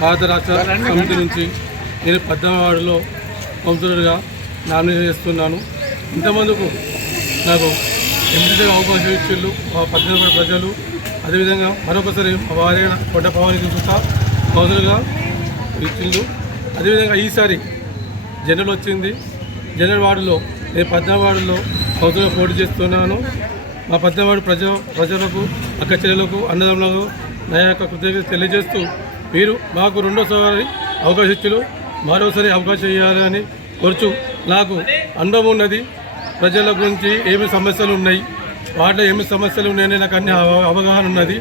భారత రాష్ట్ర సమితి నుంచి నేను 18వ వార్డులో కౌన్సిలర్గా నామినేషన్ చేస్తున్నాను. ఇంతమందికు నాకు ఎంపీగా అవకాశం ఇచ్చిళ్ళు 18వ వార్డు ప్రజలు. అదేవిధంగా మరొకసారి వారి కొండ పవన్ చూస్తా కౌన్సిలర్గా ఇచ్చిండు. అదేవిధంగా ఈసారి జనరల్ వచ్చింది. జనరల్ వార్డులో నేను 18వ వార్డులో కౌన్సిలర్గా పోటీ చేస్తున్నాను. మా 18వ వార్డు ప్రజలకు అక్క చెల్లెలకు అన్నదమ్ములకు నా యొక్క కృతజ్ఞత తెలియజేస్తూ మీరు మాకు రెండోసారి అవకాశం ఇచ్చారు, మరోసారి అవకాశం ఇవ్వాలని కోరుచు. నాకు అనుభవం ఉన్నది, ప్రజల గురించి ఏమి సమస్యలు ఉన్నాయి, వార్డులో ఏమి సమస్యలు ఉన్నాయని నాకు అన్ని అవగాహన ఉన్నది.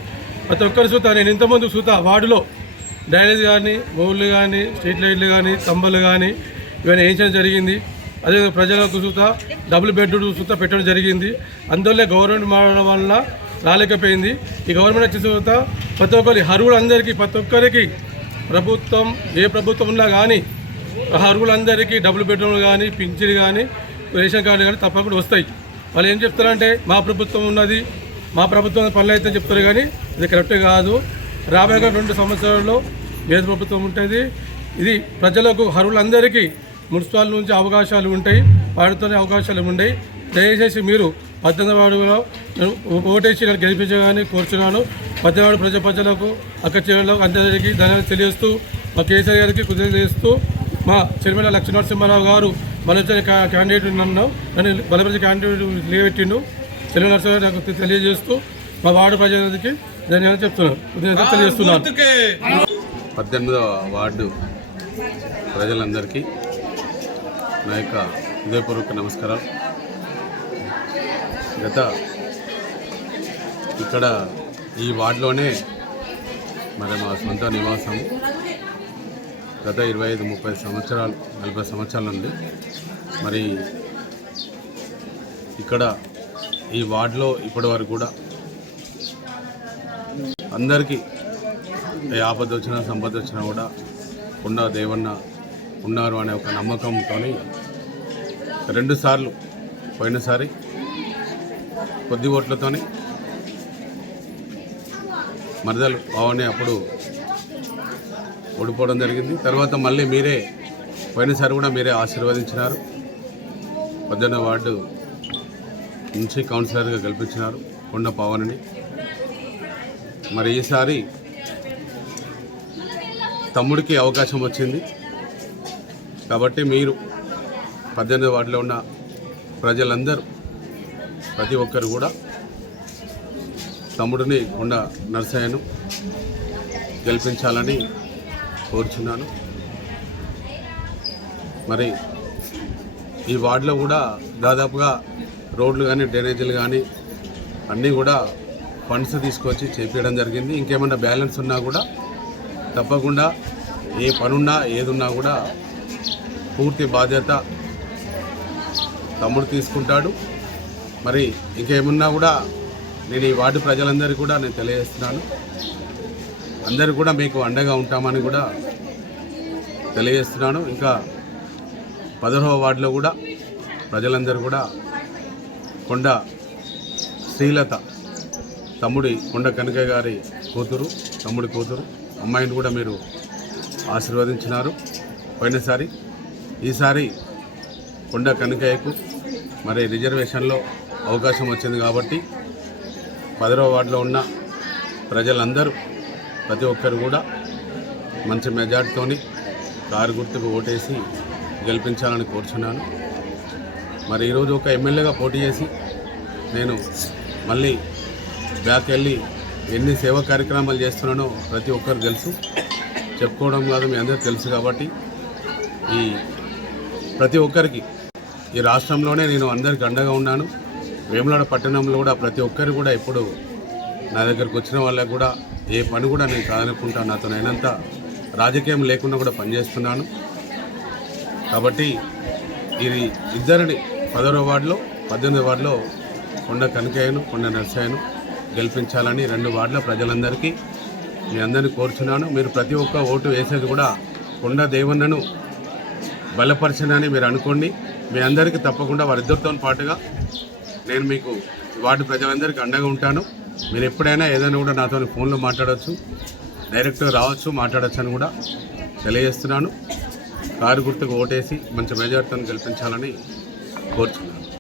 ప్రతి ఒక్కరు చూస్తా, నేను ఇంతమంది చూస్తా వార్డులో డ్రైనేజ్ కానీ, బోర్లు కానీ, స్ట్రీట్ లైట్లు కానీ, స్తంభాలు కానీ ఇవన్నీ వేయించడం జరిగింది. అదేవిధంగా ప్రజలకు చూస్తా డబుల్ బెడ్రూమ్ చూస్తా పెట్టడం జరిగింది. అందువల్లే గవర్నమెంట్ మారడం వల్ల రాలేకపోయింది. ఈ గవర్నమెంట్ వచ్చిన తర్వాత ప్రతి ఒక్కరి అర్హులందరికీ ప్రతి ఒక్కరికి ప్రభుత్వం ఏ ప్రభుత్వం ఉన్నా కానీ అర్హులందరికీ డబుల్ బెడ్రూమ్లు కానీ, పింఛన్ కానీ, రేషన్ కార్డు కానీ తప్పకుండా వస్తాయి. వాళ్ళు ఏం చెప్తారంటే మా ప్రభుత్వం ఉన్నది, మా ప్రభుత్వం పనులు అయితే చెప్తారు, కానీ ఇది కరెక్ట్ కాదు. రాబోయే 2 సంవత్సరాల్లో పేద ప్రభుత్వం ఉంటుంది. ఇది ప్రజలకు అర్హులందరికీ మున్సిపాల్ నుంచి అవకాశాలు ఉంటాయి, వాటితోనే అవకాశాలు ఉంటాయి. దయచేసి మీరు 18వ వార్డులో ఓటేసి నేను గెలిపించాలని కోరుచున్నాను. 18వ వార్డు ప్రజలకు అక్క చెల్లెలకు అందరికీ ధన్యవాదాలు తెలియజేస్తూ మా కేసీఆర్ గారికి కృతజ్ఞతలు చేస్తూ మా చెరిమేల లక్ష్మీనరసింహారావు గారు బలపరిచిన క్యాండిడేట్ నన్ను బలపరిచిన క్యాండిడేట్ నిలబెట్టిండు. చెరిమేల నరసింహారావు నాకు తెలియజేస్తూ మా వార్డు ప్రజలకి ధన్యవాదాలు చెప్తున్నాను, కృతజ్ఞతలు తెలియజేస్తున్నాను. 18వ వార్డు ప్రజలందరికీ నా యొక్క హృదయపూర్వక నమస్కారాలు. ఇక్కడ ఈ వార్డులోనే మరి మా సొంత నివాసం గత 25-30 సంవత్సరాలు 40 సంవత్సరాల నుండి మరి ఇక్కడ ఈ వార్డులో ఇప్పటి వరకు కూడా అందరికీ ఏ ఆపద వచ్చినా సంపద వచ్చినా కూడా కొండ దేవన్న ఉన్నారు అనే ఒక నమ్మకంతో 2 సార్లు పోయినసారి కొద్ది ఓట్లతోని మరదలు పవన్ అప్పుడు ఓడిపోవడం జరిగింది. తర్వాత మళ్ళీ మీరే పోయినసారి కూడా మీరే ఆశీర్వదించినారు. 18వ వార్డు నుంచి కౌన్సిలర్గా గెలిపించినారు కొండ పవన్ని. మరి ఈసారి తమ్ముడికి అవకాశం వచ్చింది కాబట్టి మీరు 18వ వార్డులో ఉన్న ప్రజలందరూ ప్రతి ఒక్కరు కూడా తమ్ముడిని కొండ నరసయ్యను గెలిపించాలని కోరుచున్నాను. మరి ఈ వార్డులో కూడా దాదాపుగా రోడ్లు కానీ, డ్రైనేజీలు కానీ అన్నీ కూడా ఫండ్స్ తీసుకొచ్చి చేపించడం జరిగింది. ఇంకేమన్నా బ్యాలెన్స్ ఉన్నా కూడా తప్పకుండా ఏ పనున్నా ఏదున్నా కూడా పూర్తి బాధ్యత తమ్ముడు తీసుకుంటాడు. మరి ఇంకేమున్నా కూడా నేను ఈ వార్డు ప్రజలందరికీ కూడా నేను తెలియజేస్తున్నాను. అందరూ కూడా మీకు అండగా ఉంటామని కూడా తెలియజేస్తున్నాను. ఇంకా 16వ వార్డులో కూడా ప్రజలందరూ కూడా కొండ శ్రీలత తమ్ముడి కొండ కనకయ్య గారి కూతురు, తమ్ముడి కూతురు అమ్మాయిని కూడా మీరు ఆశీర్వదించినారు పోయినసారి. ఈసారి కొండ కనకయ్యకు మరి రిజర్వేషన్లో అవకాశం వచ్చింది కాబట్టి 10వ వార్డులో ఉన్న ప్రజలందరూ ప్రతి ఒక్కరు కూడా మంచి మెజార్టీతోని కారు గుర్తుకు ఓటేసి గెలిపించాలని కోరుచున్నాను. మరి ఈరోజు ఒక ఎమ్మెల్యేగా పోటీ చేసి నేను మళ్ళీ బ్యాక్ వెళ్ళి ఎన్ని సేవా కార్యక్రమాలు చేస్తున్నానో ప్రతి ఒక్కరు తెలుసు, చెప్పుకోవడం కాదు, మీ అందరూ తెలుసు. కాబట్టి ఈ ప్రతి ఒక్కరికి ఈ రాష్ట్రంలోనే నేను అందరికి అండగా ఉన్నాను. వేములవాడ పట్టణంలో కూడా ప్రతి ఒక్కరు కూడా ఇప్పుడు నా దగ్గరకు వచ్చిన వాళ్ళకు కూడా ఏ పని కూడా నేను కాదనుకుంటా, నాతో అయినంత రాజకీయం లేకుండా కూడా పనిచేస్తున్నాను. కాబట్టి ఇది ఇద్దరిని 10వ వార్డులో 18వ వార్డులో కొండ కనకయ్యను, కొండ నరసయ్యను గెలిపించాలని 2 వార్డుల ప్రజలందరికీ మీ అందరినీ కోరుచున్నాను. మీరు ప్రతి ఒక్క ఓటు వేసేది కూడా కొండ దేవన్నను బలపరచనని మీరు అనుకోండి. మీ అందరికీ తప్పకుండా వారిద్దరితో పాటుగా నేను మీకు వార్డు ప్రజలందరికీ అండగా ఉంటాను. మీరు ఎప్పుడైనా ఏదైనా కూడా నాతో ఫోన్లో మాట్లాడవచ్చు. డైరెక్ట్గా రావచ్చు, మాట్లాడచ్చు అని కూడా తెలియజేస్తున్నాను. కారు గుర్తుకు ఓటేసి మంచి మెజార్టీని గెలిపించాలని కోరుచున్నాను.